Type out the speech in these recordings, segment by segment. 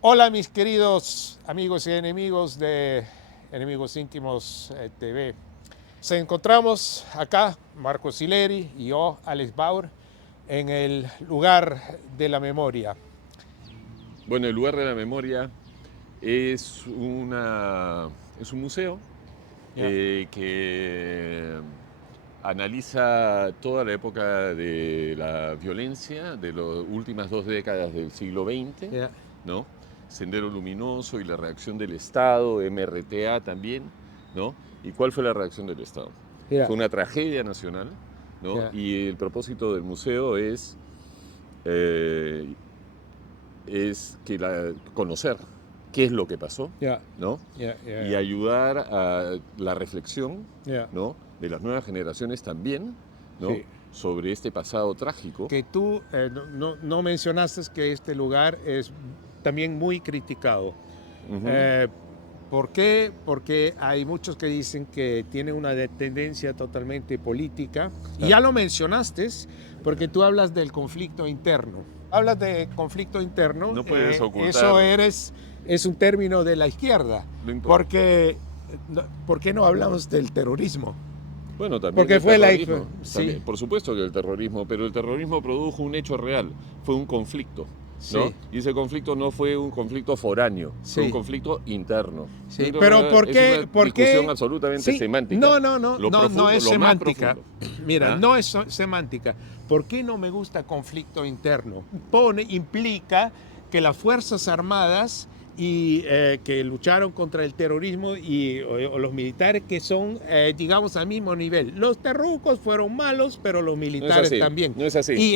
Hola mis queridos amigos y enemigos de Enemigos Íntimos TV. Nos encontramos acá, Marco Sileri y yo, Alex Bauer, en el lugar de la memoria. Bueno, el lugar de la memoria es, es un museo Ya. que analiza toda la época de la violencia de las últimas 2 décadas del siglo XX, Ya. ¿no? Sendero Luminoso y la reacción del Estado, MRTA también, ¿no? ¿Y cuál fue la reacción del Estado? Ya. Fue una tragedia nacional, ¿no? Ya. Y el propósito del museo eh, es conocer qué es lo que pasó, Ya. ¿no? Ya. Y ayudar a la reflexión, Ya. ¿no? De las nuevas generaciones también, ¿no? Sí. Sobre este pasado trágico. Que tú no mencionaste que este lugar es también muy criticado. Ujú. ¿Por qué? Porque hay muchos que dicen que tiene una tendencia totalmente política. Y ya lo mencionaste, porque tú hablas del conflicto interno. Hablas de conflicto interno, No puedes eso ocultar. es un término de la izquierda. No importa. Porque, ¿por qué no hablamos del terrorismo? Bueno, también Porque del fue terrorismo. sí. También, por supuesto que el terrorismo, pero el terrorismo produjo un hecho real, fue un conflicto, ¿no? Sí. Y ese conflicto no fue un conflicto foráneo, fue un Sí. conflicto interno. Sí, Entonces, pero ¿por qué? Es una discusión absolutamente Sí, semántica. no es Lo más semántica. profundo. Mira, ¿Ah? no es semántica. ¿Por qué no me gusta conflicto interno? Implica que las Fuerzas Armadas y que lucharon contra el terrorismo o los militares que son, digamos, al mismo nivel. Los terrucos fueron malos, pero los militares también. No es así. Y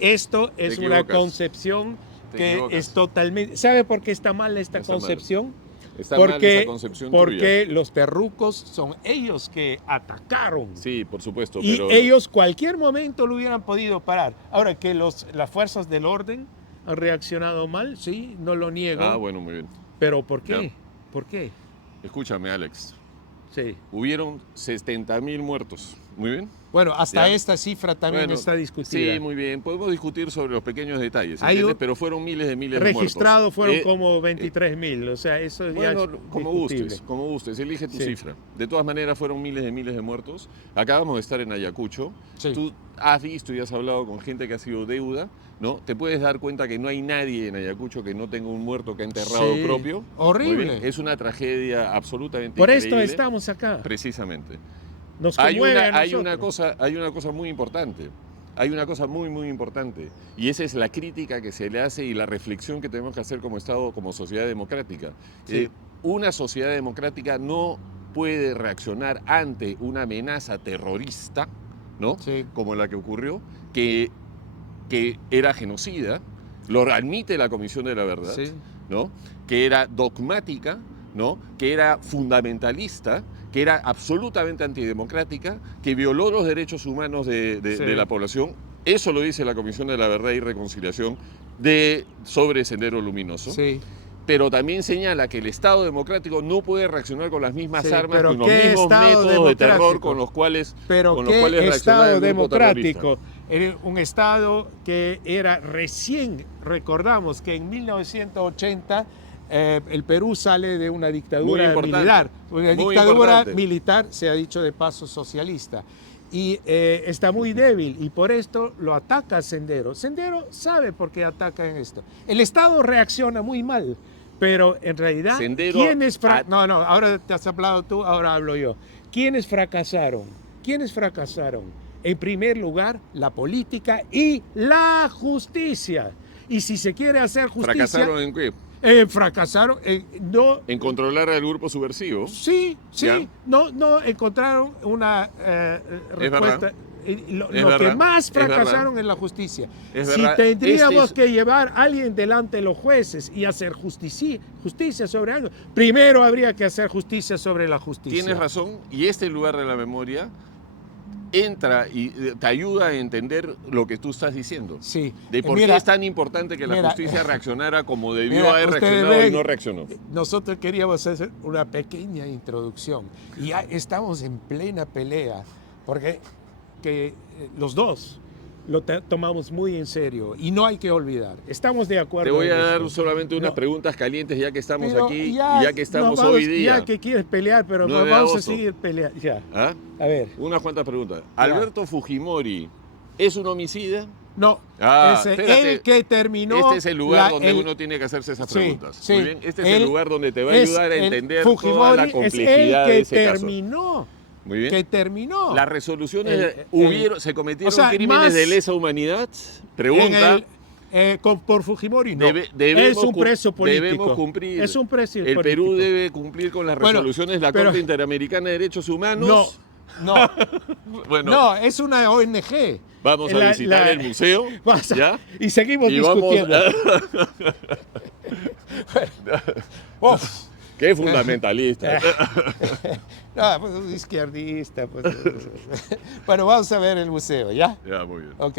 esto es una equivocas. concepción Te que equivocas. es totalmente... ¿Sabe por qué está mal esta Está mal. concepción? Está mal esa concepción Porque tuya. los terrucos son ellos que atacaron. Sí, por supuesto, Y pero ellos cualquier momento lo hubieran podido parar. Ahora que las fuerzas del orden han reaccionado mal, sí, no lo niego. Ah, bueno, muy bien. Pero ¿por qué? Ya. ¿Por qué? Escúchame, Alex. Sí. Hubieron 70.000 muertos. Muy bien. Bueno, hasta ¿Ya? esta cifra también Bueno, está discutida. Sí, muy bien. Podemos discutir sobre los pequeños detalles, Hay ¿entiendes? Pero fueron miles de muertos. registrados fueron como 23.000, o sea, eso ya es como discutible. gustes, elige tu Sí. cifra. De todas maneras, fueron miles de muertos. Acabamos de estar en Ayacucho. Sí. Tú has visto y has hablado con gente que ha sido deuda, ¿no? Te puedes dar cuenta que no hay nadie en Ayacucho que no tenga un muerto que ha enterrado Sí. propio. Horrible. Muy bien. Es una tragedia absolutamente Por increíble. esto estamos acá. Precisamente. Nos Hay conmueve a una nosotros. cosa muy importante. Hay una cosa muy importante. Y esa es la crítica que se le hace y la reflexión que tenemos que hacer como Estado, como sociedad democrática. Sí. Una sociedad democrática no puede reaccionar ante una amenaza terrorista, ¿no? Sí. Como la que ocurrió, que era genocida, lo admite la Comisión de la Verdad, Sí. ¿no? Que era dogmática, ¿no? Que era fundamentalista, que era absolutamente antidemocrática, que violó los derechos humanos de Sí. la población. Eso lo dice la Comisión de la Verdad y Reconciliación sobre Sendero Luminoso. Sí. Pero también señala que el Estado democrático no puede reaccionar con las mismas Sí, armas, pero con los ¿qué mismos Estado métodos de democrático? terror con los cuales Pero con ¿qué los cuales reaccionaba Estado el grupo democrático? terrorista. Era un Estado que era recién, recordamos que en 1980 el Perú sale de una dictadura militar. Una dictadura militar, se ha dicho de paso, socialista. Y está muy débil y por esto lo ataca Sendero. Sendero sabe por qué ataca en esto. El Estado reacciona muy mal, pero en realidad, Sendero ¿quiénes No, ahora te has hablado tú, ahora hablo yo. ¿Quiénes fracasaron? ¿Quiénes fracasaron? En primer lugar, la política y la justicia. Y si se quiere hacer justicia... ¿Fracasaron en qué? Fracasaron en controlar al grupo subversivo. Sí, ¿Ya? no encontraron una respuesta. Lo que más fracasaron en la justicia. Si tendríamos que llevar a alguien delante de los jueces y hacer justicia sobre algo, primero habría que hacer justicia sobre la justicia. Tienes razón, y este lugar de la memoria entra y te ayuda a entender lo que tú estás diciendo. Sí. De por qué es tan importante que la justicia reaccionara como debió haber reaccionado y no reaccionó. Nosotros queríamos hacer una pequeña introducción y ya estamos en plena pelea, porque los dos, lo tomamos muy en serio y no hay que olvidar. Estamos de acuerdo. Te voy a en dar esto. solamente unas preguntas calientes ya que estamos Pero aquí y ya ya que estamos vamos, hoy día. Ya que quieres pelear, pero 9 de vamos a agosto. seguir peleando. Ya. ¿Ah? A ver. Unas cuantas preguntas. ¿Alberto Fujimori es un homicida? No, es espérate. el que terminó. Este es el lugar donde uno tiene que hacerse esas preguntas. Sí, Muy bien. Este es el lugar donde te va a ayudar a entender Fujimori toda la complejidad de ese es el que caso. terminó. Muy bien. Que terminó. Las resoluciones, ¿se cometieron o sea, crímenes de lesa humanidad? Pregunta. Por Fujimori no. Debemos, es un preso político. Debemos cumplir. Es un preso El político. Perú debe cumplir con las resoluciones de la Corte Interamericana de Derechos Humanos. No. Bueno, no, es una ONG. Vamos a visitar el museo. ¿Ya? Y seguimos discutiendo. Qué fundamentalista. No, pues un izquierdista. Pues. Bueno, vamos a ver el museo, ¿ya? Ya, muy bien. Ok.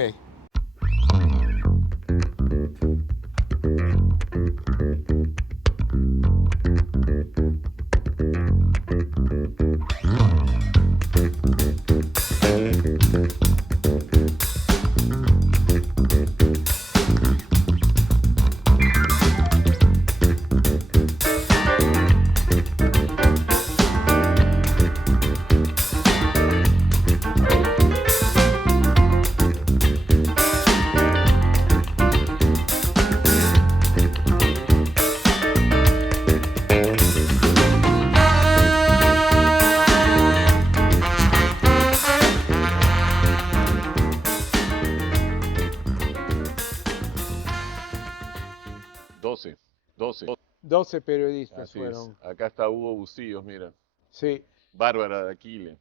Doce. 12 periodistas Así fueron. es. Acá está Hugo Bustillos, mira. Sí. Bárbara de Aquile.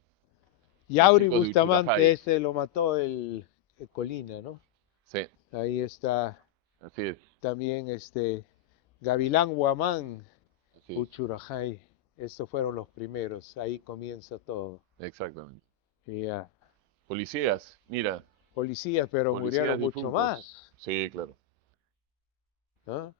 Yauri Chico de Bustamante, Uchurajay. ese lo mató el Colina, ¿no? Sí, Ahí está así es. también Gavilán Huamán, Así es. Uchurajay. Estos fueron los primeros. Ahí comienza todo. Exactamente. Y ya. Policías, mira. Policías, pero Policías murieron mucho difuntos. más. Sí, claro. ¿No?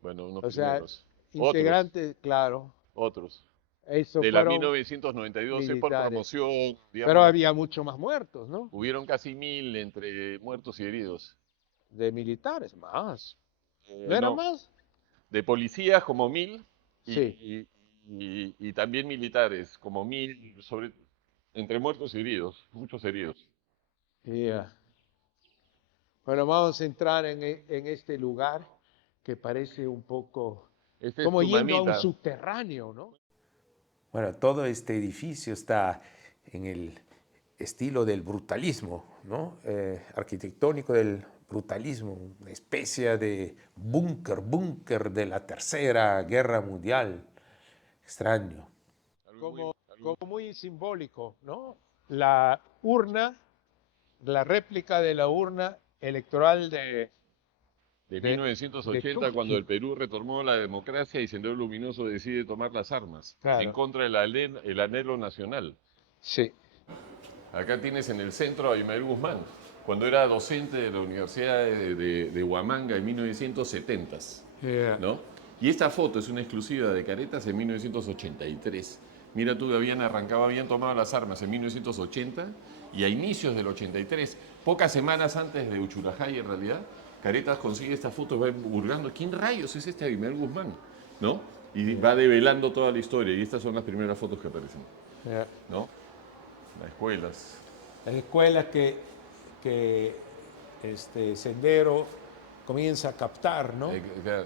Bueno, unos O sea, primeros. integrantes, claro. Otros. Eso De la fueron 1992 es por militares. promoción, digamos. Pero había mucho más muertos, ¿no? Hubieron casi 1000 entre muertos y heridos. De militares, más. ¿No era No, más? de policías como 1000 Sí. y también militares como 1000 entre muertos y heridos, muchos heridos. Ya. Bueno, vamos a entrar en este lugar que parece un poco Este es como tu yendo a un mamita. subterráneo, ¿no? Bueno, todo este edificio está en el estilo del brutalismo, ¿no? Arquitectónico del brutalismo, una especie de búnker de la Tercera Guerra Mundial. Extraño. Como muy simbólico, ¿no? La urna, la réplica de la urna electoral de 1980, de cuando el Perú retomó la democracia y Sendero Luminoso decide tomar las armas Claro. en contra del anhelo nacional. Sí. Acá tienes en el centro a Abimael Guzmán, cuando era docente de la Universidad de Huamanga en 1970, Yeah. ¿no? Y esta foto es una exclusiva de Caretas en 1983. Mira tú, habían tomado las armas en 1980 y a inicios del 83, pocas semanas antes de Uchurajay en realidad, Caretas consigue esta foto, va burlando, ¿quién rayos es este Abimael Guzmán? ¿No? Y va develando toda la historia y estas son las primeras fotos que aparecen, Yeah. ¿no? Las escuelas. Las escuelas que Sendero comienza a captar, ¿no?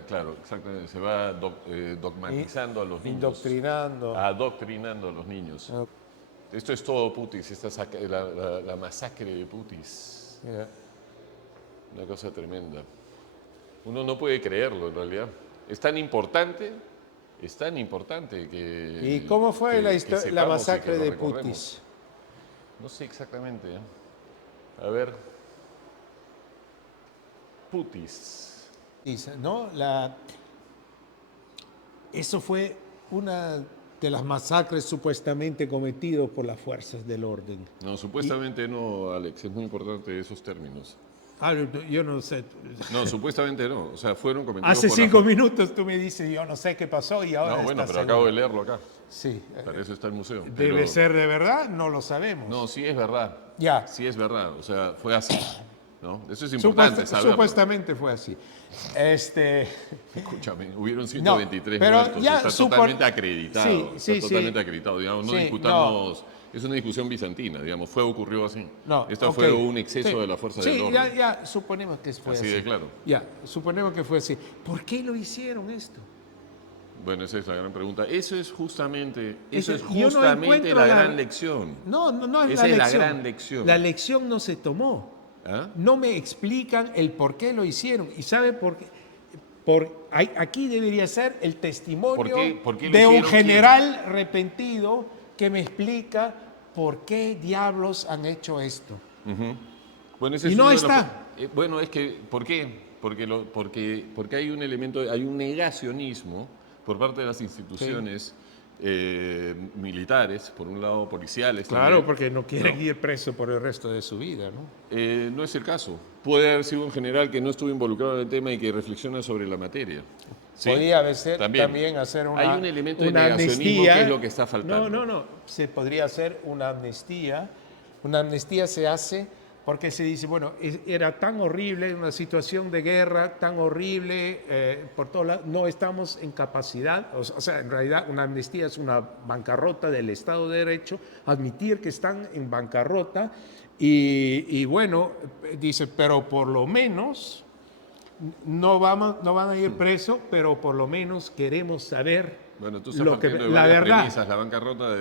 Claro, exactamente. Se va dogmatizando a los niños. Indoctrinando. Adoctrinando a los niños. Ah. Esto es todo Putis, esta es la masacre de Putis. Yeah. Una cosa tremenda. Uno no puede creerlo en realidad. Es tan importante que... ¿Y cómo fue que la sepamos masacre y que lo de recordemos. Putis? No sé exactamente. A ver. Putis. Dice, ¿no? Eso fue una de las masacres supuestamente cometidas por las fuerzas del orden. No, supuestamente no, Alex. Es muy importante esos términos. Ah, yo no sé. No, supuestamente no. O sea, fueron cometidos Hace por 5 minutos tú me dices, yo no sé qué pasó y ahora No, bueno, estás pero acabo de leerlo acá. Sí. Para eso está el museo. ¿Debe Pero- ser de verdad? No lo sabemos. No, sí es verdad. Ya. Sí es verdad, o sea, fue así, ¿no? Eso es importante saberlo. Supuestamente fue así. Escúchame, hubieron 123 pero muertos, ya está totalmente acreditado, Sí, totalmente acreditado, digamos, no Sí, discutamos, es una discusión bizantina, digamos, ocurrió así. No, Esto ok. fue un exceso Sí, de la fuerza sí, del orden. ya suponemos que fue así. Así de claro. Ya, suponemos que fue así. ¿Por qué lo hicieron esto? Bueno, esa es la gran pregunta. Eso es justamente Yo no encuentro la gran lección. No es Esa la es la lección. gran lección. La lección no se tomó. ¿Ah? No me explican el por qué lo hicieron. ¿Y sabe por qué? Aquí debería ser el testimonio ¿Por qué lo de un hicieron general arrepentido que me explica por qué diablos han hecho esto. Bueno, ese Y es no uno de está. bueno, es que, ¿por qué? Porque hay un elemento, hay un negacionismo por parte de las instituciones militares, por un lado policiales. Claro, también, porque no quieren ir preso por el resto de su vida, ¿no? no es el caso. Puede haber sido un general que no estuvo involucrado en el tema y que reflexiona sobre la materia. ¿Sí? Podría ser también hacer Hay un elemento de una negacionismo amnistía. que es lo que está faltando. No. Se podría hacer una amnistía. Una amnistía se hace porque se dice, bueno, era tan horrible, una situación de guerra tan horrible por todos lados, no estamos en capacidad, o sea, en realidad una amnistía es una bancarrota del Estado de Derecho, admitir que están en bancarrota y bueno, dice, pero por lo menos no van a ir presos, pero por lo menos queremos saber Bueno, tú estás lo que, partiendo de la varias verdad. premisas, la bancarrota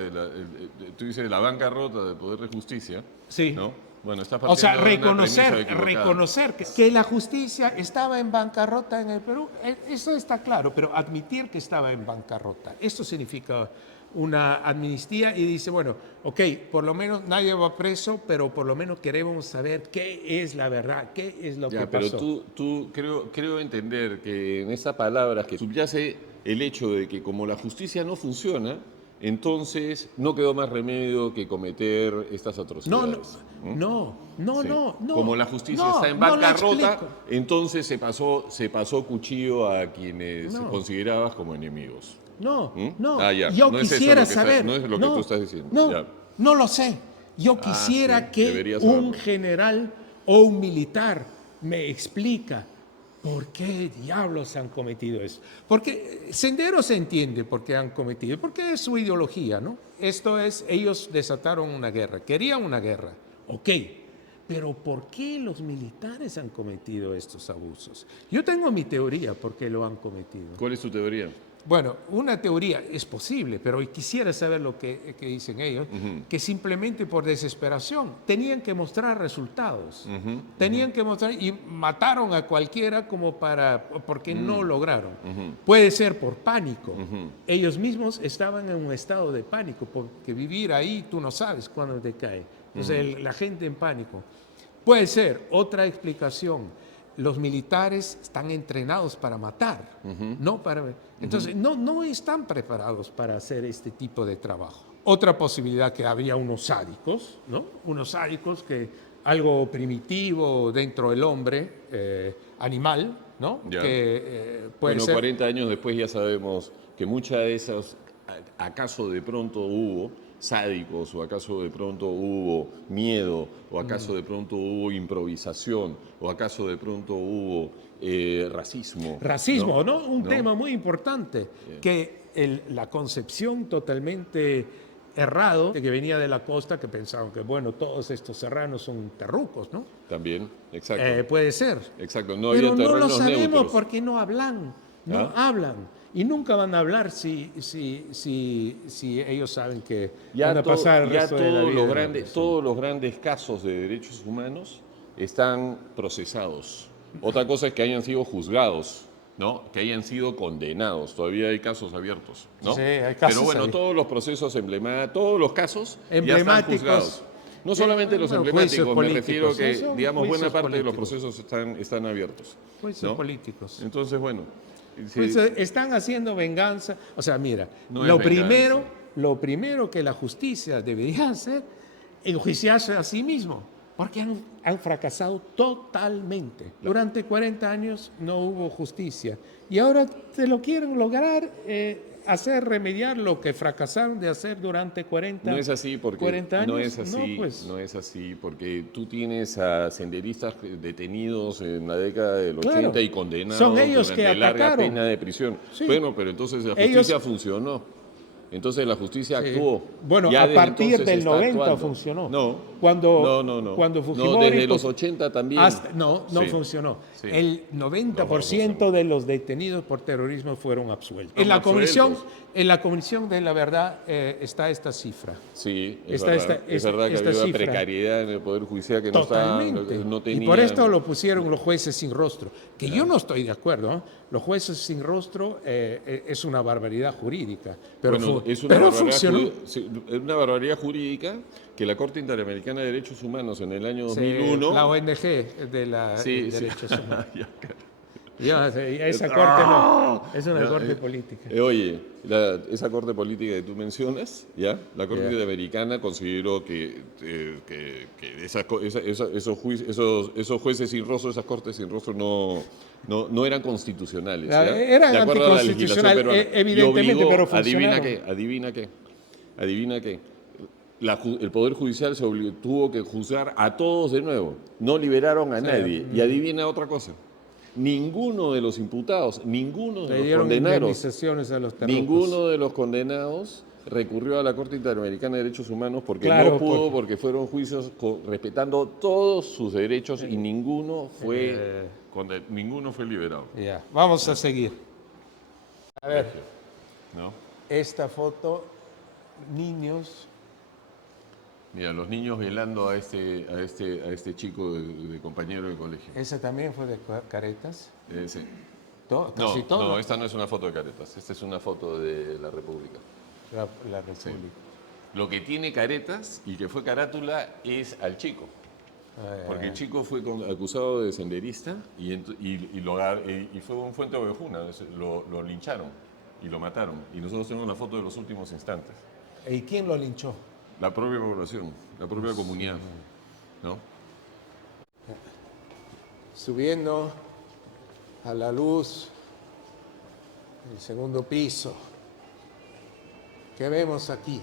tú dices la bancarrota del Poder de Justicia, Sí. ¿no? Bueno, estás O sea, partiendo de una premisa equivocada. reconocer que la justicia estaba en bancarrota en el Perú, eso está claro, pero admitir que estaba en bancarrota, esto significa una amnistía y dice, bueno, ok, por lo menos nadie va preso, pero por lo menos queremos saber qué es la verdad, qué es lo que Pero pasó. tú creo entender que en esas palabras que subyace el hecho de que como la justicia no funciona, entonces no quedó más remedio que cometer estas atrocidades. No. Como la justicia no, está en no lo bancarrota, explico. entonces se pasó cuchillo a quienes considerabas como enemigos. No. Ya. Yo No es eso quisiera lo que saber. no es lo que tú estás diciendo. No, Ya. no lo sé. Yo quisiera sí, que deberías un saberlo. general o un militar me explica por qué diablos han cometido eso. Porque Sendero se entiende por qué han cometido, porque es su ideología, ¿no? Esto es, ellos desataron una guerra, querían una guerra, ok. Pero ¿por qué los militares han cometido estos abusos? Yo tengo mi teoría por qué lo han cometido. ¿Cuál es tu teoría? Bueno, una teoría es posible, pero quisiera saber lo que dicen ellos, que simplemente por desesperación tenían que mostrar resultados, tenían que mostrar y mataron a cualquiera porque no lograron. Puede ser por pánico. Ellos mismos estaban en un estado de pánico, porque vivir ahí tú no sabes cuándo te cae. Entonces la gente en pánico. Puede ser otra explicación. Los militares están entrenados para matar, no para... Entonces, no están preparados para hacer este tipo de trabajo. Otra posibilidad que había unos sádicos, ¿no? Unos sádicos que algo primitivo dentro del hombre, animal, ¿no? Ya. Que puede ser... 40 años después ya sabemos que muchas de esas, acaso de pronto hubo sádicos, o acaso de pronto hubo miedo, o acaso de pronto hubo improvisación, o acaso de pronto hubo racismo. Racismo, ¿no? Un tema muy importante, que la concepción totalmente errado, que venía de la costa, que pensaban que, bueno, todos estos serranos son terrucos, ¿no? También, exacto. Puede ser. Exacto, no Pero había no lo terrenos sabemos neutros. porque no hablan, no hablan. Y nunca van a hablar si ellos saben que van a pasar el resto de la vida. Todos los grandes casos de derechos humanos están procesados. Otra cosa es que hayan sido juzgados, ¿no? Que hayan sido condenados. Todavía hay casos abiertos, ¿no? Sí, hay casos Pero bueno, abiertos. todos los procesos emblemáticos, todos los casos ya están Emblemáticos. juzgados. No solamente los emblemáticos, me refiero que, Son digamos, buena juicios parte de los políticos. procesos están abiertos. Juicios ¿no? políticos. Entonces, bueno. sí, Pues, están haciendo venganza. O sea, mira, No es venganza. lo primero que la justicia debería hacer es enjuiciarse a sí mismo, porque han fracasado totalmente. Durante 40 años no hubo justicia y ahora te lo quieren lograr hacer remediar lo que fracasaron de hacer durante 40 No es así porque 40 años. no es así, pues. no es así porque tú tienes a senderistas detenidos en la década del 80 Claro, y condenados son ellos durante que larga atacaron. pena de prisión. Sí. Bueno, pero entonces la Ellos- justicia funcionó. Entonces la justicia actuó. Bueno, Ya a desde partir entonces del está 90 actuando. funcionó. No. Cuando No, Fujimori, desde los pues, 80 también. no Sí. funcionó. Sí. El 90% de los detenidos por terrorismo fueron absueltos. Fueron absueltos. En la Comisión de la Verdad está esta cifra. Sí, es Esta- verdad. esta- Es verdad que esta había una cifra. precariedad en el Poder Judicial que Totalmente. no tenía. Y por esto lo pusieron los jueces sin rostro, que yo no estoy de acuerdo. ¿eh? Los jueces sin rostro es una barbaridad jurídica. Pero, Bueno, es pero funcionó. es una barbaridad jurídica que la Corte Interamericana de Derechos Humanos en el año 2001... La ONG de la Sí, sí. derechos humanos. Ya, claro. Esa corte no, es una corte política. Oye, esa corte política que tú mencionas, ¿ya? La Corte Interamericana consideró que esos jueces sin rostro, esas cortes sin rostro no eran constitucionales. ¿ya? Eran De acuerdo a la anticonstitucional, legislación peruana. evidentemente, Y obligó, pero funcionaron. adivina qué. El Poder Judicial tuvo que juzgar a todos de nuevo. No liberaron a nadie. Y adivina otra cosa. Ninguno de los imputados, ninguno de Le los dieron condenados, indemnizaciones a los terroristas. ninguno de los condenados recurrió a la Corte Interamericana de Derechos Humanos porque Claro, no pudo, porque fueron juicios respetando todos sus derechos y ninguno fue liberado. Ya, vamos a seguir. A ver, ¿No? esta foto, niños. Mira, los niños velando a este chico de compañero de colegio. Esa también fue de Caretas. Sí. Casi todo. No, esta no es una foto de Caretas, esta es una foto de la República. La República. Lo que tiene Caretas y que fue carátula es al chico. Porque el chico fue acusado de senderista y fue un fuente ovejuna, lo lincharon y lo mataron. Y nosotros tenemos la foto de los últimos instantes. ¿Y quién lo linchó? La propia población, la propia comunidad, ¿no? Subiendo a la luz el segundo piso. ¿Qué vemos aquí?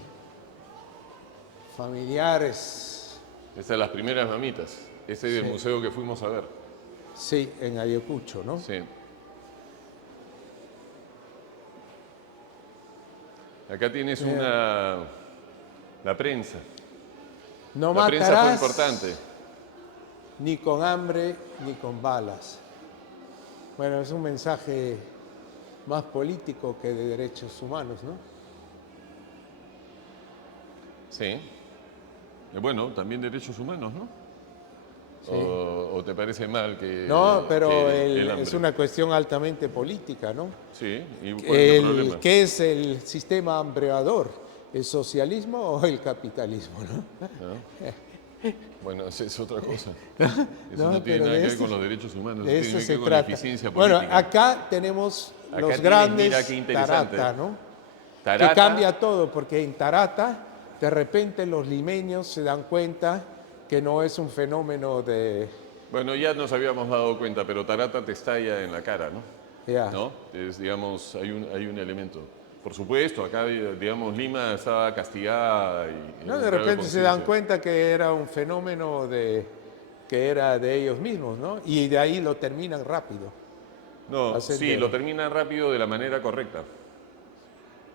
Familiares. Estas son las primeras mamitas. Este es el museo que fuimos a ver. Sí, en Ayacucho, ¿no? Sí. Acá tienes la prensa. No La prensa fue matarás importante. ni con hambre ni con balas. Bueno, es un mensaje más político que de derechos humanos, ¿no? Sí. Bueno, también derechos humanos, ¿no? Sí. ¿O te parece mal que... No, pero que el hambre? es una cuestión altamente política, ¿no? Sí, ¿y cuál es el problema? ¿Qué es el sistema hambreador? ¿El socialismo o el capitalismo? ¿No? ¿No? Bueno, esa es otra cosa. Eso No, no tiene pero nada de que ver esto- con los derechos humanos, De eso eso tiene que se ver con la trata. eficiencia Bueno, política. acá tenemos Acá los tienes, grandes mira qué interesante. Tarata, ¿no? Tarata. Que cambia todo, porque en Tarata, de repente los limeños se dan cuenta que no es un fenómeno de... Bueno, ya nos habíamos dado cuenta, pero Tarata te estalla en la cara, ¿no? Ya. ¿No? Digamos, hay un elemento. Por supuesto, acá, digamos, Lima estaba castigada y... No, de repente se dan cuenta que era un fenómeno que era de ellos mismos, ¿no? Y de ahí lo terminan rápido. No, Hacen sí, de- lo terminan rápido de la manera correcta.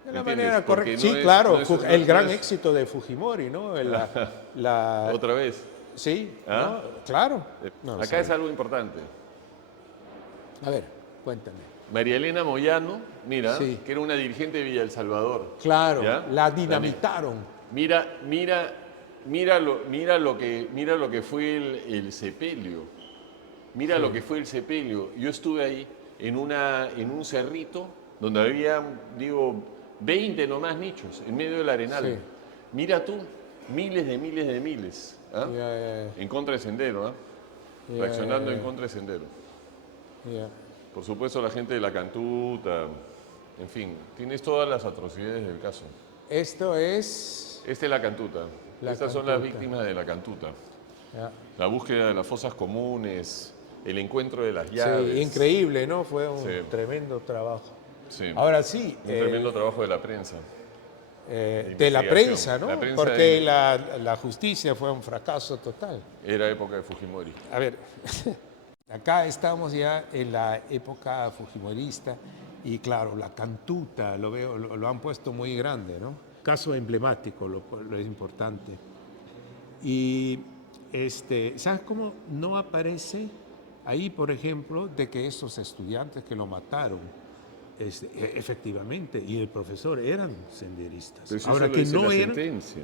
De la ¿Entiendes? manera Porque correcta. no Sí, es- claro, no es- no el es- gran no es- éxito de Fujimori, ¿no? Otra vez. Sí, ¿Ah? ¿no? Claro. No, Acá sí. es algo importante. A ver, cuéntame. María Elena Moyano, mira, Sí. que era una dirigente de Villa El Salvador. Claro, ¿Ya? la dinamitaron. Mira lo que fue el sepelio. Mira lo que fue el sepelio. Yo estuve ahí en un cerrito donde había, digo, 20 nomás nichos en medio del arenal. Sí. Mira tú, miles de miles. ¿Ah? Ya. En contra de Sendero, ¿ah? Ya, Reaccionando ya, en contra de Sendero. Ya. Por supuesto, la gente de la Cantuta, en fin, tienes todas las atrocidades del caso. Esto es... Esta es la Cantuta. La Estas son las Cantuta. víctimas de la Cantuta. Ya. La búsqueda de las fosas comunes, el encuentro de las Sí, llaves. increíble, ¿no? Fue un Sí. tremendo trabajo. Sí. Ahora sí. Un tremendo trabajo de la prensa. De la prensa, ¿no? La prensa Porque la justicia fue un fracaso total. Era época de Fujimori. A ver, acá estamos ya en la época fujimorista y claro, la cantuta lo han puesto muy grande, ¿no? Caso emblemático, lo es importante. Y ¿sabes cómo no aparece ahí, por ejemplo, de que estos estudiantes que lo mataron, efectivamente, y el profesor eran senderistas? Pero eso Ahora lo que dice no la eran, sentencia.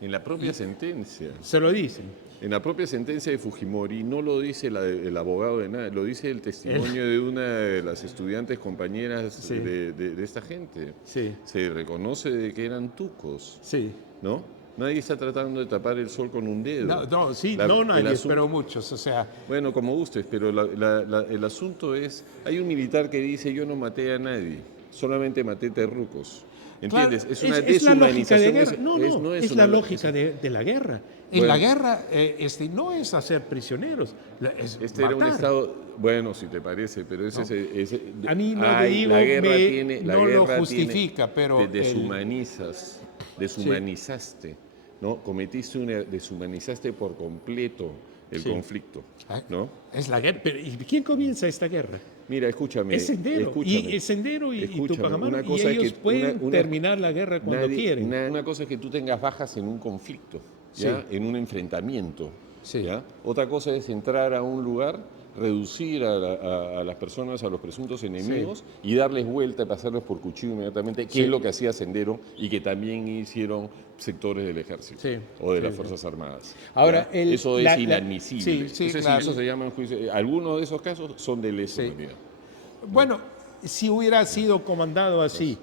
En la propia sentencia. se lo dicen. En la propia sentencia de Fujimori no lo dice el abogado de nada, lo dice el testimonio de una de las estudiantes compañeras Sí. de esta gente. Sí. Se reconoce de que eran tucos, Sí. ¿no? Nadie está tratando de tapar el sol con un dedo. No, sí, La- no el nadie, asunto- pero muchos, o sea, Bueno, como gustes, pero el asunto es, hay un militar que dice yo no maté a nadie, solamente maté terrucos. ¿Entiendes? claro, Es una es la lógica de deshumanización. guerra. No, es la una- lógica de la guerra. En Bueno. la guerra no es hacer prisioneros, es Este era un matar. estado, bueno, si te parece, pero A mí no ay, te digo, la guerra no lo guerra justifica, pero te deshumanizaste, ¿no? Deshumanizaste por completo el Sí. conflicto, ¿no? Es la guerra. Pero, ¿y quién comienza esta guerra? Mira, escúchame. Es Sendero. escúchame, Y es Sendero y escúchame, Tupac Amaru. una Y cosa es ellos que- pueden una- terminar la guerra cuando quieren. Una cosa es que tú tengas bajas en un conflicto, ¿ya? Sí. En un enfrentamiento. Sí. ¿ya? Otra cosa es entrar a un lugar, reducir a las personas, a los presuntos enemigos y darles vuelta, pasarlos por cuchillo inmediatamente, que Sí. es lo que hacía Sendero y que también hicieron sectores del ejército Sí. o de Sí, las sí. Fuerzas Armadas. Ahora, ¿ya? Eso es la- inadmisible. sí, Eso, claro. eso se llama en juicio. Algunos de esos casos son de lesa humanidad. Bueno, si hubiera sido comandado así,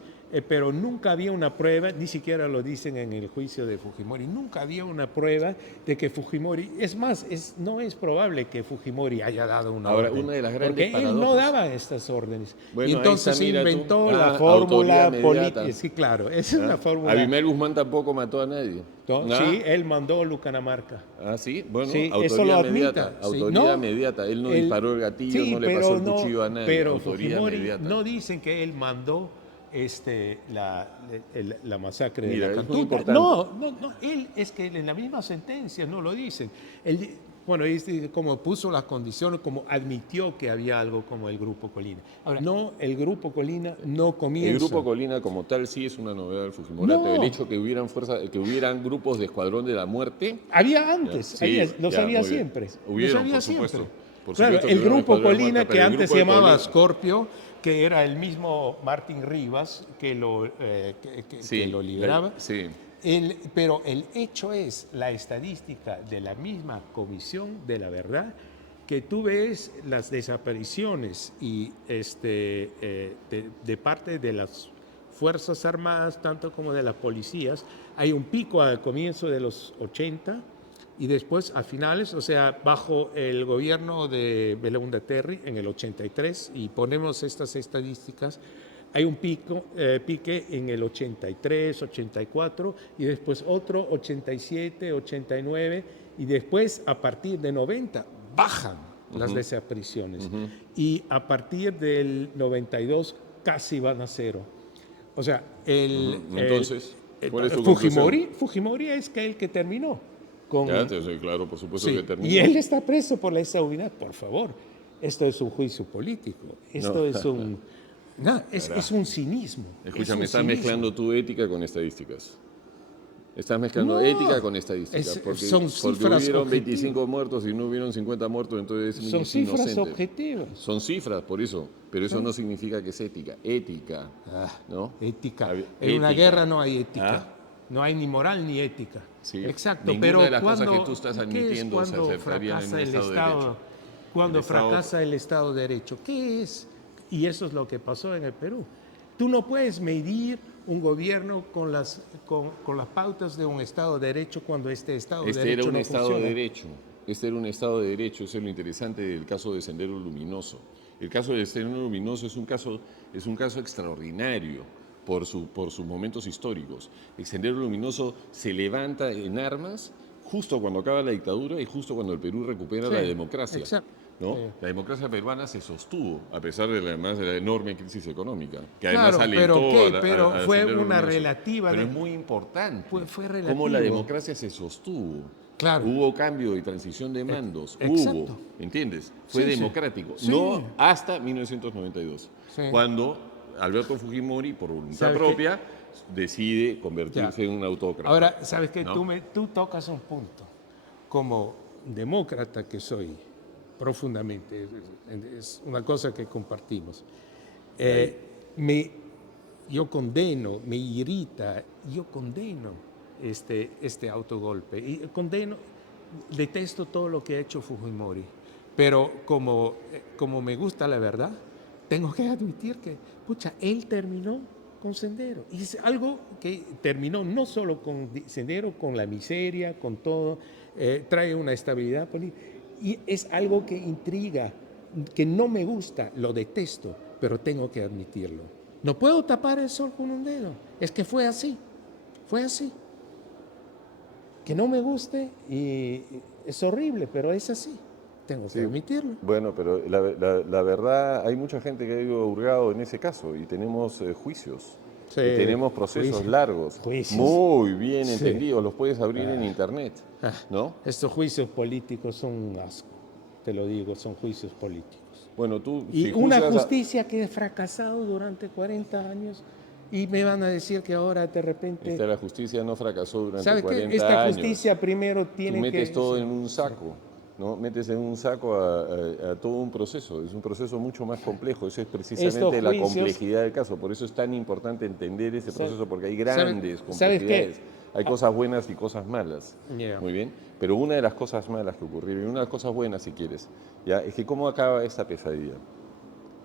pero nunca había una prueba, ni siquiera lo dicen en el juicio de Fujimori, nunca había una prueba de que Fujimori, es más, no es probable que Fujimori haya dado una Ahora, orden, una de las grandes porque él no paradojas. daba estas órdenes. Bueno, y ahí entonces está, se mira tú. inventó la Ah, fórmula autoridad política. inmediata. Sí, claro, esa es una fórmula. Abimel Guzmán tampoco mató a nadie. ¿no? ¿Ah? Sí, él mandó Lucanamarca. Ah, sí, bueno, Sí, autoría eso lo inmediata. admita, sí. Autoría No, inmediata. Él no disparó el gatillo, sí, no le pero pasó el cuchillo a nadie. Pero Autoría Fujimori inmediata. no dicen que él mandó la masacre Mira, de la es muy Cantuta. importante. No, él es que en la misma sentencia no lo dicen. Él, bueno, como puso las condiciones, como admitió que había algo como el Grupo Colina. Ahora, no, el Grupo Colina no comienza. El Grupo Colina como tal sí es una novedad del Fujimorato. No. El hecho que hubieran grupos de Escuadrón de la Muerte. Había antes, Sí, los ya, había muy bien. siempre. Hubieron, los había por siempre. supuesto. Por Claro, supuesto que el hubieron Grupo Escuadrón de la Colina, Muerte, que pero el antes Grupo se de llamaba Colina- Scorpio, que era el mismo Martín Rivas que Sí, que lo lideraba. Sí. Pero el hecho es la estadística de la misma Comisión de la Verdad, que tú ves las desapariciones y de parte de las Fuerzas Armadas, tanto como de las policías. Hay un pico al comienzo de los 80 y después a finales, o sea, bajo el gobierno de Belaúnde Terry en el 83, y ponemos estas estadísticas, hay un pique en el 83, 84, y después otro 87, 89, y después a partir de 90 bajan las desapariciones. Y a partir del 92 casi van a cero. O sea, Entonces, ¿cuál es tu conclusión? Fujimori es el que terminó. Claro, por supuesto Sí, que terminó. y él está preso por la exhauridad, por favor. Esto es un juicio político. Esto es un... No, es un cinismo. Escúchame, Es un estás cinismo. mezclando tu ética con estadísticas. Estás mezclando No, ética con estadísticas. son Porque cifras hubieron objetivas. 25 muertos y no hubieron 50 muertos, entonces Son es cifras inocente. objetivas. Son cifras, por eso. Pero eso no significa que es ética. Ética, ¿no? Ética. En En una guerra no hay ética. ¿Ah? No hay ni moral ni ética. Sí. Exacto. Ninguna pero de las cosas cuando, que tú estás ¿qué es admitiendo se cuando aceptarían en fracasa un el Estado de Estado? Derecho? Cuando El Estado- fracasa el Estado de Derecho. ¿Qué es? Y eso es lo que pasó en el Perú. Tú no puedes medir un gobierno con las pautas de un Estado de Derecho cuando este Estado de Este Derecho era un no Estado funciona. de Derecho. Este era un Estado de Derecho. Eso es lo interesante del caso de Sendero Luminoso. El caso de Sendero Luminoso es un caso extraordinario por sus momentos históricos. El Sendero Luminoso se levanta en armas justo cuando acaba la dictadura y justo cuando el Perú recupera Sí, la democracia. exacto. ¿no? Sí. La democracia peruana se sostuvo, a pesar de además de la enorme crisis económica, que Claro, además pero alentó ¿qué? a la, Pero a fue Sendero una Luminoso. relativa Pero de- es muy importante Fue cómo la relativo. democracia se sostuvo. Claro. Hubo cambio y transición de mandos, exacto. ¿entiendes? Fue Sí, sí. democrático, Sí. no hasta 1992, Sí. cuando Alberto Fujimori, por voluntad ¿Sabe qué? propia, decide convertirse Ya. en un autócrata. Ahora, ¿sabes qué? ¿no? Tú tocas un punto. Como demócrata que soy, profundamente, es una cosa que compartimos. Yo condeno, me irrita, yo condeno este autogolpe. Y condeno, detesto todo lo que ha hecho Fujimori. Pero como me gusta la verdad, tengo que admitir que, pucha, él terminó con Sendero. Y es algo que terminó no solo con Sendero, con la miseria, con todo, trae una estabilidad política. Y es algo que intriga, que no me gusta, lo detesto, pero tengo que admitirlo. No puedo tapar el sol con un dedo. Es que fue así, fue así. Que no me guste y es horrible, pero es así. Tengo que admitirlo. Bueno, pero la verdad, hay mucha gente que ha ido hurgado en ese caso y tenemos juicios. Sí, y tenemos procesos juicios. largos, Juicios. muy bien Sí. entendidos, los puedes abrir en internet, ¿no? Estos juicios políticos son un asco, te lo digo, son juicios políticos. Bueno, tú Y si una juzgas a- justicia que ha fracasado durante 40 años y me van a decir que ahora de repente... la justicia no fracasó durante ¿Sabe qué? 40 Esta años. justicia primero Tú tiene metes que... todo sí. en un saco, ¿no? Metes en un saco a todo un proceso. Es un proceso mucho más complejo. Eso es precisamente Estos la juicios- complejidad del caso. Por eso es tan importante entender ese proceso, porque hay grandes ¿sabes qué? complejidades. Hay cosas buenas y cosas malas. Yeah. Muy bien. Pero una de las cosas malas que ocurrieron, y una de las cosas buenas, si quieres, ¿ya? Es que cómo acaba esta pesadilla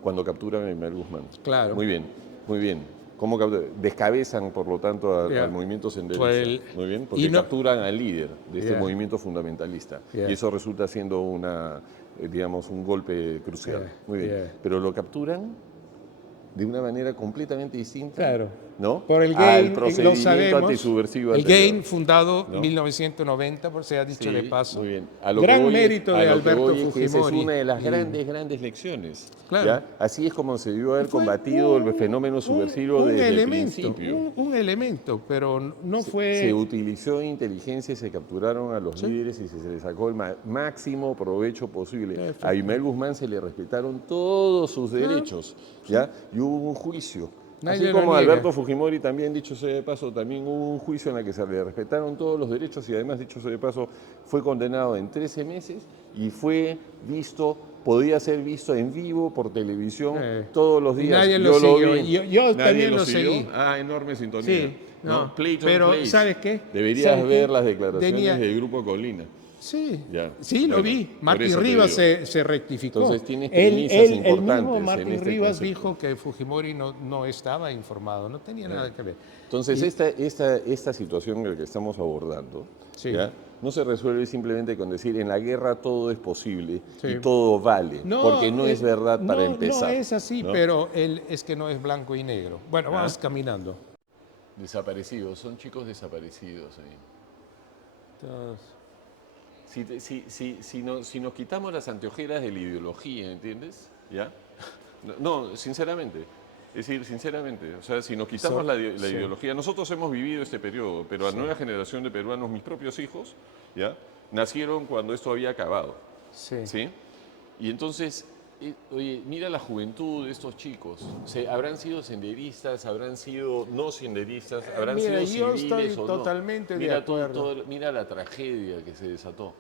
cuando capturan a Ismael Guzmán. Claro. Muy bien, muy bien. ¿Cómo descabezan, por lo tanto, Yeah. al movimiento senderista? Por el- Muy bien, y porque no- capturan al líder de este Yeah. movimiento fundamentalista. Yeah. Y eso resulta siendo digamos, un golpe crucial. Yeah. Muy bien. Yeah. Pero lo capturan de una manera completamente distinta. Claro. ¿No? Por el al GAIN, lo procedimiento sabemos. antisubversivo El anterior. GAIN, fundado ¿No? en 1990, por se ha dicho Sí, de paso. muy bien. A lo Gran que voy mérito a de lo que Alberto voy es que esa es Fujimori. una de las Y- grandes lecciones. Claro. ¿ya? Así es como se debió haber Fue combatido el fenómeno subversivo un desde el elemento, principio. un elemento, pero no fue... Se utilizó inteligencia y se capturaron a los Sí. líderes y se les sacó el máximo provecho posible. Perfecto. A Ismael Guzmán se le respetaron todos sus derechos, ¿ya? Y hubo un juicio. Nadie Así lo como a niega. Alberto Fujimori también, dicho sea de paso, también hubo un juicio en el que se le respetaron todos los derechos y además, dicho sea de paso, fue condenado en 13 meses y fue visto, podía ser visto en vivo por televisión todos los días. Nadie Yo lo siguió. vi. Yo ¿Nadie también lo siguió? seguí. Ah, enorme sintonía. Sí, no, Plate on pero place. ¿sabes qué? Deberías ¿Sabes qué? ver las declaraciones Tenía- del Grupo Colina. Sí, Ya. sí, lo Bueno, vi. por Martín eso te Rivas digo. se rectificó. Entonces tienes Él- premisas él- el importantes mismo en Martín este Rivas concepto. dijo que Fujimori no estaba informado, no tenía nada que ver. Entonces, esta situación en la que estamos abordando Sí. ¿ya? No se resuelve simplemente con decir en la guerra todo es posible Sí. y todo vale, porque no es verdad para empezar. No es así, ¿no? pero es que no es blanco y negro. Bueno, vamos caminando. Desaparecidos, son chicos desaparecidos ahí. Entonces, Si nos quitamos las anteojeras de la ideología, ¿entiendes? ¿Ya? No, sinceramente. Es decir, sinceramente, o sea, si nos quitamos la sí. ideología, nosotros hemos vivido este periodo, pero la nueva generación de peruanos, mis propios hijos, ¿ya? Nacieron cuando esto había acabado, sí. ¿sí? Y entonces, oye, mira la juventud de estos chicos. ¿Habrán sido senderistas, habrán sido no senderistas, habrán Mira, sido yo civiles estoy o no? totalmente de Mira acuerdo. mira la tragedia que se desató,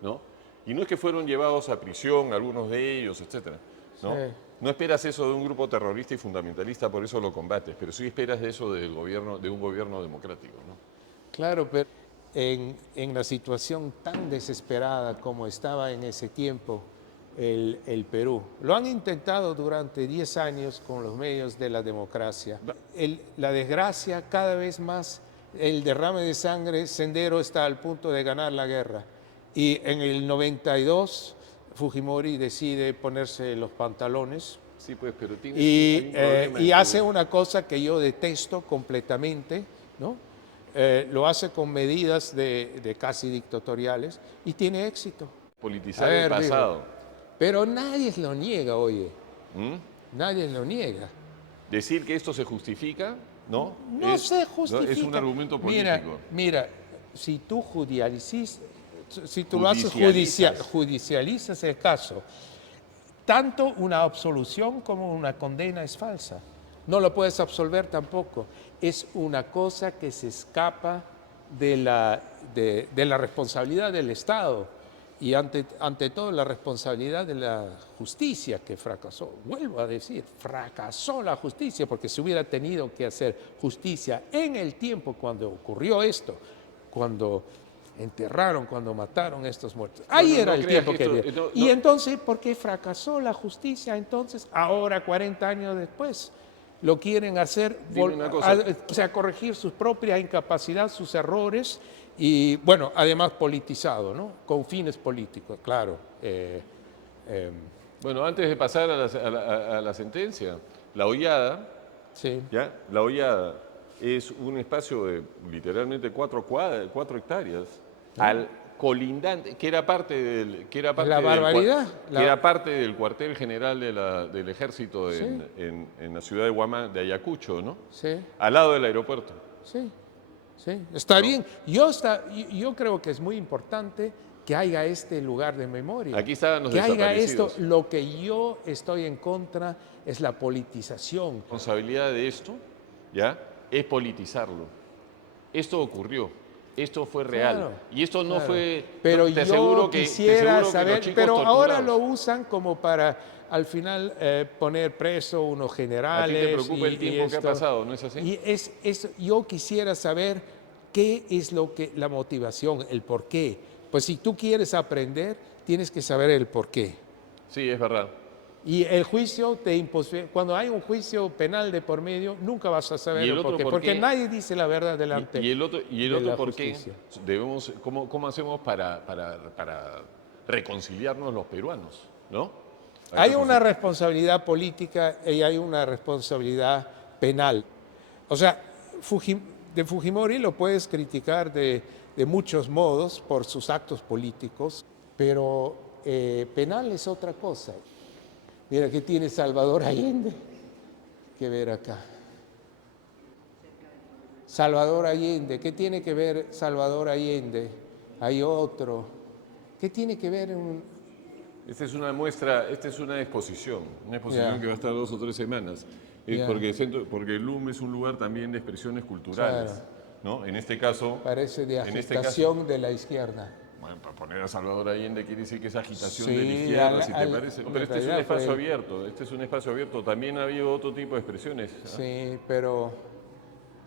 ¿no? Y no es que fueron llevados a prisión algunos de ellos, etcétera, ¿no? Sí. No esperas eso de un grupo terrorista y fundamentalista, por eso lo combates, pero sí esperas de eso de un gobierno democrático, ¿no? Claro, pero en la situación tan desesperada como estaba en ese tiempo el Perú, lo han intentado durante 10 años con los medios de la democracia. La desgracia cada vez más, el derrame de sangre, Sendero está al punto de ganar la guerra. Y en el 92, Fujimori decide ponerse los pantalones Sí, pues, pero hay un problema y en hace Perú. una cosa que yo detesto completamente, ¿no? Lo hace con medidas de casi dictatoriales y tiene éxito. Politizar A el ver, pasado. Pero nadie lo niega, oye. ¿Mm? Nadie lo niega. Decir que esto se justifica, ¿no? No se justifica. Es un argumento político. Mira, si tú lo haces judicializas el caso, tanto una absolución como una condena es falsa. No lo puedes absolver tampoco. Es una cosa que se escapa de la responsabilidad del Estado y ante todo la responsabilidad de la justicia que fracasó. Vuelvo a decir, fracasó la justicia porque se hubiera tenido que hacer justicia en el tiempo cuando ocurrió esto, cuando enterraron, cuando mataron a estos muertos. Ahí era el tiempo que había. Y entonces, ¿por qué fracasó la justicia? Entonces, ahora, 40 años después, lo quieren hacer, corregir su propia incapacidad, sus errores, y bueno, además politizado, ¿no? Con fines políticos, claro. Bueno, antes de pasar a la sentencia, La Hollada, sí. ¿ya? La Hollada es un espacio de literalmente 4 hectáreas, al colindante, que era parte del cuartel general del ejército en la ciudad de Huamán, de Ayacucho, ¿no? Sí. Al lado del aeropuerto. Sí, sí, está bien. Yo creo que es muy importante que haya este lugar de memoria. Aquí estaban los que haya desaparecidos. esto. Lo que yo estoy en contra es la politización. La responsabilidad de esto, ¿ya?, es politizarlo. Esto ocurrió. Esto fue real. Claro, y esto no fue... Pero te aseguro que saber, los chicos pero ahora torturados. lo usan como para al final poner preso unos generales. A ti te preocupa el tiempo que ha pasado, ¿no es así? Y yo quisiera saber qué es la motivación, el por qué. Pues si tú quieres aprender, tienes que saber el por qué. Sí, es verdad. Y el juicio cuando hay un juicio penal de por medio, nunca vas a saber el por qué, porque nadie dice la verdad delante y el otro por qué justicia. ¿Cómo hacemos para reconciliarnos los peruanos, ¿no? Hay una responsabilidad política y hay una responsabilidad penal. O sea, de Fujimori lo puedes criticar de muchos modos por sus actos políticos, pero penal es otra cosa. Mira, ¿qué tiene Salvador Allende? Que ver acá. Salvador Allende, ¿qué tiene que ver Salvador Allende? Hay otro. ¿Qué tiene que ver Esta es una muestra, esta es una exposición que va a estar 2 o 3 semanas. Porque el LUM es un lugar también de expresiones culturales, claro, ¿no? En este caso... Parece de agitación de la izquierda. Bueno, para poner a Salvador Allende quiere decir que es agitación de la izquierda, si te parece. Pero este es un espacio abierto, También ha habido otro tipo de expresiones. Sí, pero...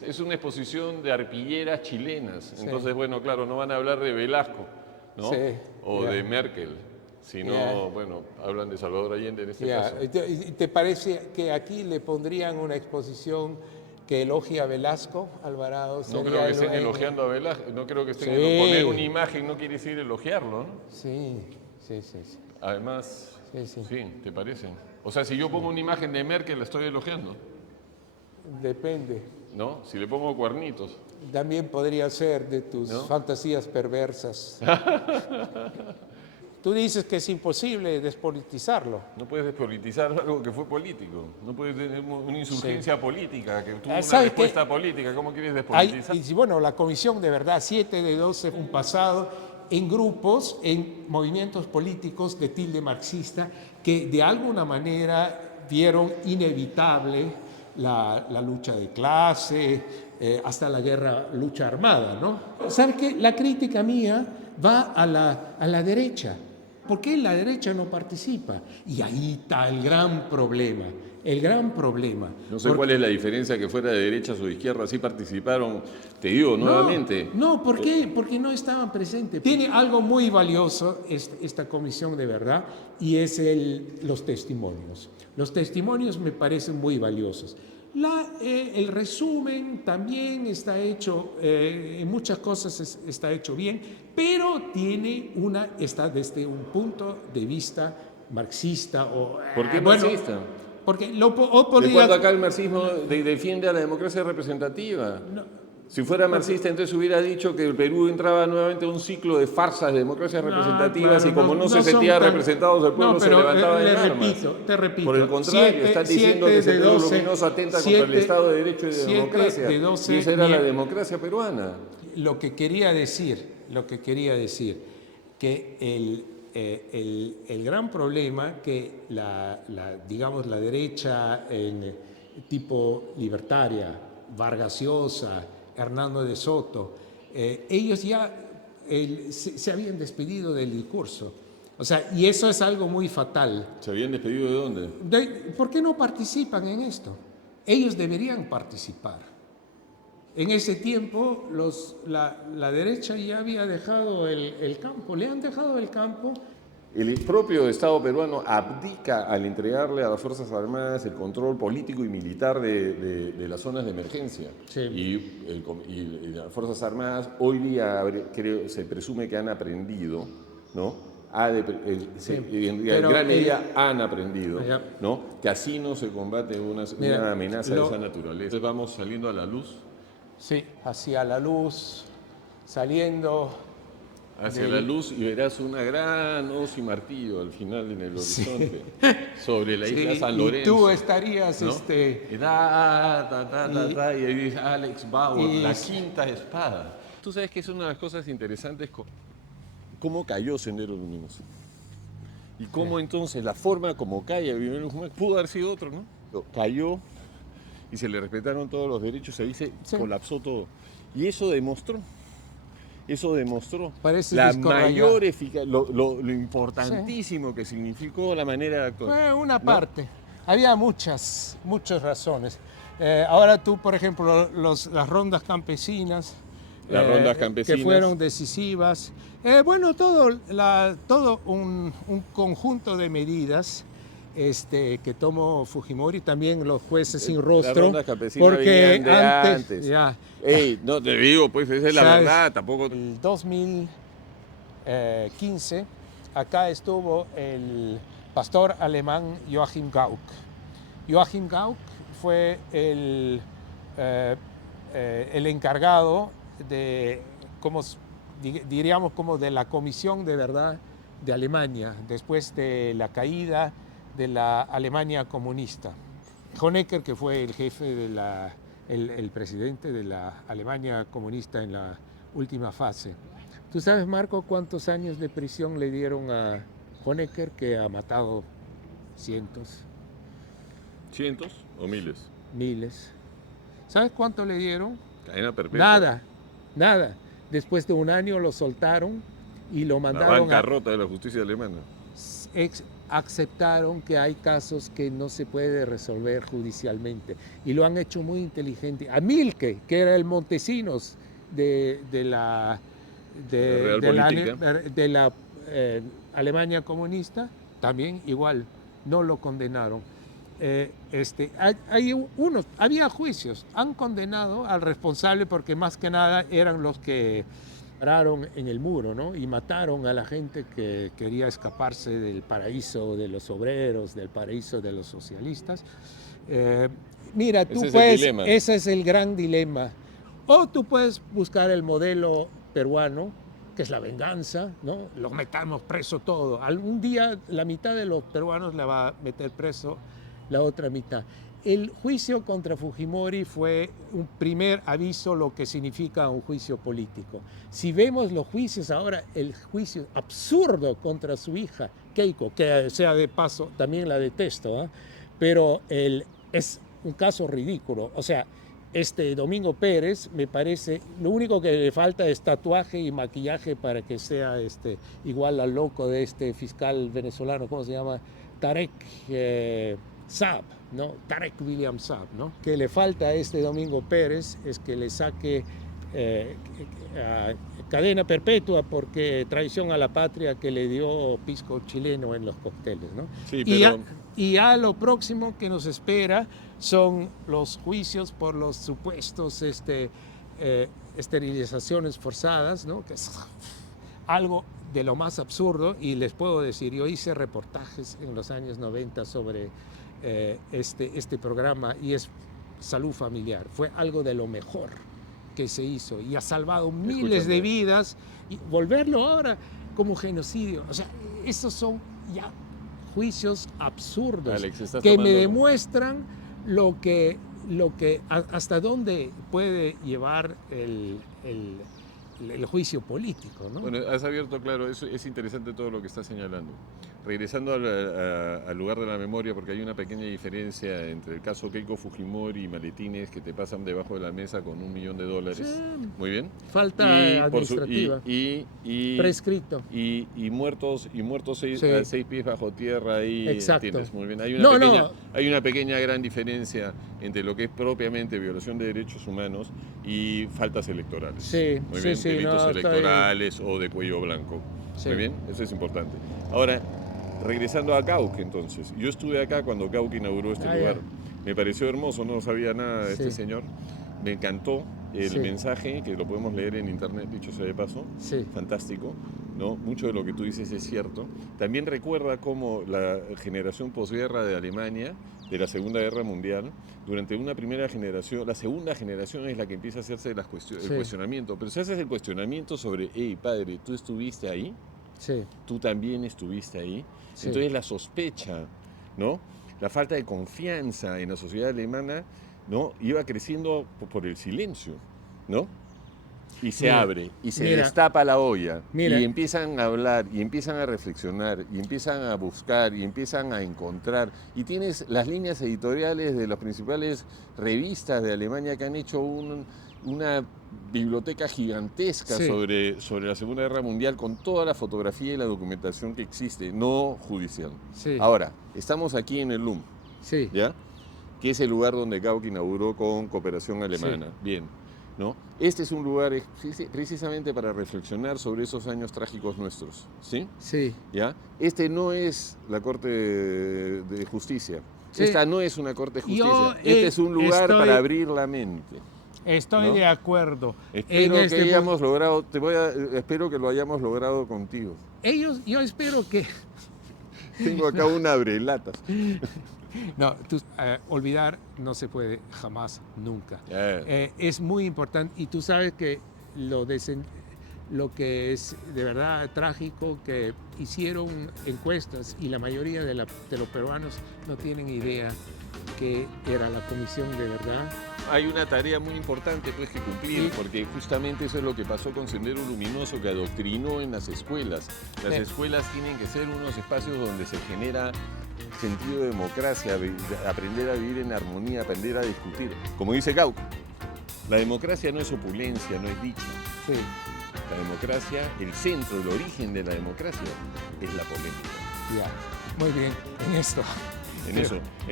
Es una exposición de arpilleras chilenas. Entonces, bueno, claro, no van a hablar de Velasco, ¿no? Sí, o de Merkel, sino, bueno, hablan de Salvador Allende en este caso. ¿Y te parece que aquí le pondrían una exposición que elogia a Velasco, Alvarado? No creo que estén elogiando a Velasco, no creo que estén poner una imagen, no quiere decir elogiarlo, ¿no? Sí. Además, sí, ¿te parece? O sea, si yo pongo una imagen de Merkel, la estoy elogiando. Depende. ¿No? Si le pongo cuernitos. También podría ser de tus fantasías perversas. Tú dices que es imposible despolitizarlo. No puedes despolitizar algo que fue político. No puedes tener una insurgencia política, que tuvo una respuesta política. ¿Cómo quieres despolitizar? Y bueno, la comisión de verdad, 7 de 12, un pasado, en grupos, en movimientos políticos de tilde marxista, que de alguna manera vieron inevitable la lucha de clase, hasta la lucha armada, ¿no? ¿Sabe qué? La crítica mía va a la derecha. ¿Por qué la derecha no participa? Y ahí está el gran problema. No sé cuál es la diferencia que fuera de derechas o de izquierdas, sí participaron, te digo nuevamente. No, ¿por qué? Porque no estaban presentes. Tiene algo muy valioso esta comisión de verdad y es los testimonios. Los testimonios me parecen muy valiosos. El resumen también está hecho, en muchas cosas está hecho bien, pero está desde un punto de vista marxista. ¿Por qué marxista? Porque ¿De cuándo acá el marxismo defiende a la democracia representativa? Si fuera marxista, entonces hubiera dicho que el Perú entraba nuevamente a un ciclo de farsas de democracias representativas, y como no se sentía representados el pueblo, se levantaba en armas. Te repito. Por el contrario, están diciendo que ese Perú luminoso atenta contra el Estado de Derecho y de democracia. Y esa era la democracia peruana. Lo que quería decir, que el gran problema que digamos, la derecha tipo libertaria, Vargas Llosa, Hernando de Soto, ellos ya se habían despedido del discurso. O sea, y eso es algo muy fatal. ¿Se habían despedido de dónde? ¿Por qué no participan en esto? Ellos deberían participar. En ese tiempo la derecha ya había dejado el campo, le han dejado el campo. El propio Estado peruano abdica al entregarle a las Fuerzas Armadas el control político y militar de las zonas de emergencia. Sí. Y las Fuerzas Armadas hoy día se presume que han aprendido, ¿no? En gran medida han aprendido, ¿no? Que así no se combate una amenaza de esa naturaleza. Entonces vamos saliendo a la luz. Sí, hacia la luz, saliendo... Hacia la luz, y verás una gran hoz y martillo al final en el horizonte, sobre la isla San Lorenzo. Y tú estarías, ¿no? Y ahí dice Alex Bauer, la quinta espada. Tú sabes que es una de las cosas interesantes, cómo cayó Sendero Luminoso. Y cómo entonces la forma como cae pudo haber sido otro, ¿no? Cayó y se le respetaron todos los derechos, ahí se colapsó todo. Y eso demostró la mayor eficacia, lo importantísimo que significó la manera de actuar. Fue una parte. Había muchas razones. Ahora tú, por ejemplo, las rondas campesinas, que fueron decisivas. Todo un conjunto de medidas que tomó Fujimori, también los jueces sin rostro. Las rondas campesinas porque antes. Ya. No te digo, pues esa es la verdad, tampoco. En 2015, acá estuvo el pastor alemán Joachim Gauck. Joachim Gauck fue el encargado de, diríamos, como de la Comisión de Verdad de Alemania, después de la caída de la Alemania comunista. Honecker, que fue el jefe el presidente de la Alemania comunista en la última fase. ¿Tú sabes, Marco, cuántos años de prisión le dieron a Honecker, que ha matado cientos? ¿Cientos o miles? Miles. ¿Sabes cuánto le dieron? Cadena perpetua. Nada. Después de un año lo soltaron y lo mandaron la bancarrota de la justicia alemana. Aceptaron que hay casos que no se puede resolver judicialmente y lo han hecho muy inteligente. A Milke, que era el Montesinos de la Alemania comunista, también igual, no lo condenaron. Había juicios, han condenado al responsable porque más que nada eran los que pararon en el muro, ¿no? Y mataron a la gente que quería escaparse del paraíso de los obreros, del paraíso de los socialistas. Mira, ese es el gran dilema. O tú puedes buscar el modelo peruano, que es la venganza, ¿no? Los metamos preso todo. Algún día la mitad de los peruanos la va a meter preso, la otra mitad. El juicio contra Fujimori fue un primer aviso lo que significa un juicio político. Si vemos los juicios ahora, el juicio absurdo contra su hija, Keiko, que sea de paso, también la detesto, pero es un caso ridículo. O sea, Domingo Pérez, me parece, lo único que le falta es tatuaje y maquillaje para que sea igual al loco de este fiscal venezolano, ¿cómo se llama? Tarek Saab, ¿no? Tarek William Saab, ¿no? Que le falta a Domingo Pérez es que le saque cadena perpetua porque traición a la patria que le dio pisco chileno en los cócteles, ¿no? Sí, pero... y ya lo próximo que nos espera son los juicios por los supuestos esterilizaciones forzadas, ¿no? Que es algo de lo más absurdo, y les puedo decir, yo hice reportajes en los años 90 sobre este programa y es salud familiar. Fue algo de lo mejor que se hizo y ha salvado miles de vidas, y volverlo ahora como genocidio, o sea, esos son ya juicios absurdos, Alex, que me demuestran hasta dónde puede llevar el juicio político, ¿no? Bueno, has abierto, claro, es interesante todo lo que estás señalando. Regresando al lugar de la memoria, porque hay una pequeña diferencia entre el caso Keiko Fujimori y maletines que te pasan debajo de la mesa con $1 millón. Sí. Muy bien. Falta administrativa. Prescrito. Y muertos 6 pies bajo tierra ahí. Exacto. ¿Entiendes? Muy bien. Hay una pequeña gran diferencia entre lo que es propiamente violación de derechos humanos y faltas electorales. Sí. Muy bien. Delitos electorales o de cuello blanco. Sí. Muy bien. Eso es importante. Ahora, regresando a Cauque, entonces. Yo estuve acá cuando Cauque inauguró este lugar. Me pareció hermoso, no sabía nada de este señor. Me encantó el mensaje, que lo podemos leer en internet, dicho sea de paso. Sí. Fantástico, ¿no? Mucho de lo que tú dices es cierto. También recuerda cómo la generación posguerra de Alemania, de la Segunda Guerra Mundial, durante una primera generación, la segunda generación es la que empieza a hacerse el cuestionamiento. Pero si haces el cuestionamiento sobre, hey, padre, ¿tú estuviste ahí? Sí. Tú también estuviste ahí. Sí. Entonces la sospecha, ¿no? La falta de confianza en la sociedad alemana, ¿no? Iba creciendo por el silencio, ¿no? Y se abre, y se destapa la olla, y empiezan a hablar, y empiezan a reflexionar, y empiezan a buscar, y empiezan a encontrar. Y tienes las líneas editoriales de las principales revistas de Alemania que han hecho una biblioteca gigantesca sobre la Segunda Guerra Mundial con toda la fotografía y la documentación que existe, no judicial. Sí. Ahora, estamos aquí en el LUM, sí. ¿ya? Que es el lugar donde Gauck inauguró con cooperación alemana. Sí. Bien, ¿no? Este es un lugar precisamente para reflexionar sobre esos años trágicos nuestros, ¿sí? Sí. ¿Ya? Este no es la Corte de Justicia. Sí. Esta no es una Corte de Justicia. Este es un lugar para abrir la mente. Estoy de acuerdo. Espero espero que lo hayamos logrado contigo. Yo espero que... Tengo acá una abrelatas. No, olvidar no se puede jamás, nunca. Es muy importante, y tú sabes que lo que es de verdad trágico, que hicieron encuestas y la mayoría de los peruanos no tienen idea que era la comisión de verdad. Hay una tarea muy importante pues, que cumplir, porque justamente eso es lo que pasó con Sendero Luminoso, que adoctrinó en las escuelas. Las escuelas tienen que ser unos espacios donde se genera sentido de democracia, aprender a vivir en armonía, aprender a discutir. Como dice Gauck, la democracia no es opulencia, no es dicha. Sí. La democracia, el centro, el origen de la democracia es la polémica. Ya, muy bien, en esto. En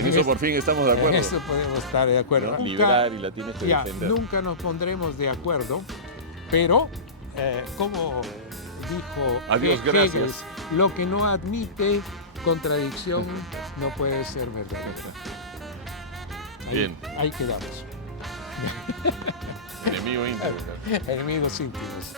eso por fin estamos de acuerdo. En eso podemos estar de acuerdo. ¿No? Librar y la tienes que defender. Nunca nos pondremos de acuerdo, pero como dijo Hegel, lo que no admite contradicción no puede ser verdadero. Bien. Ahí quedamos. Enemigo íntimo. Enemigos íntimos.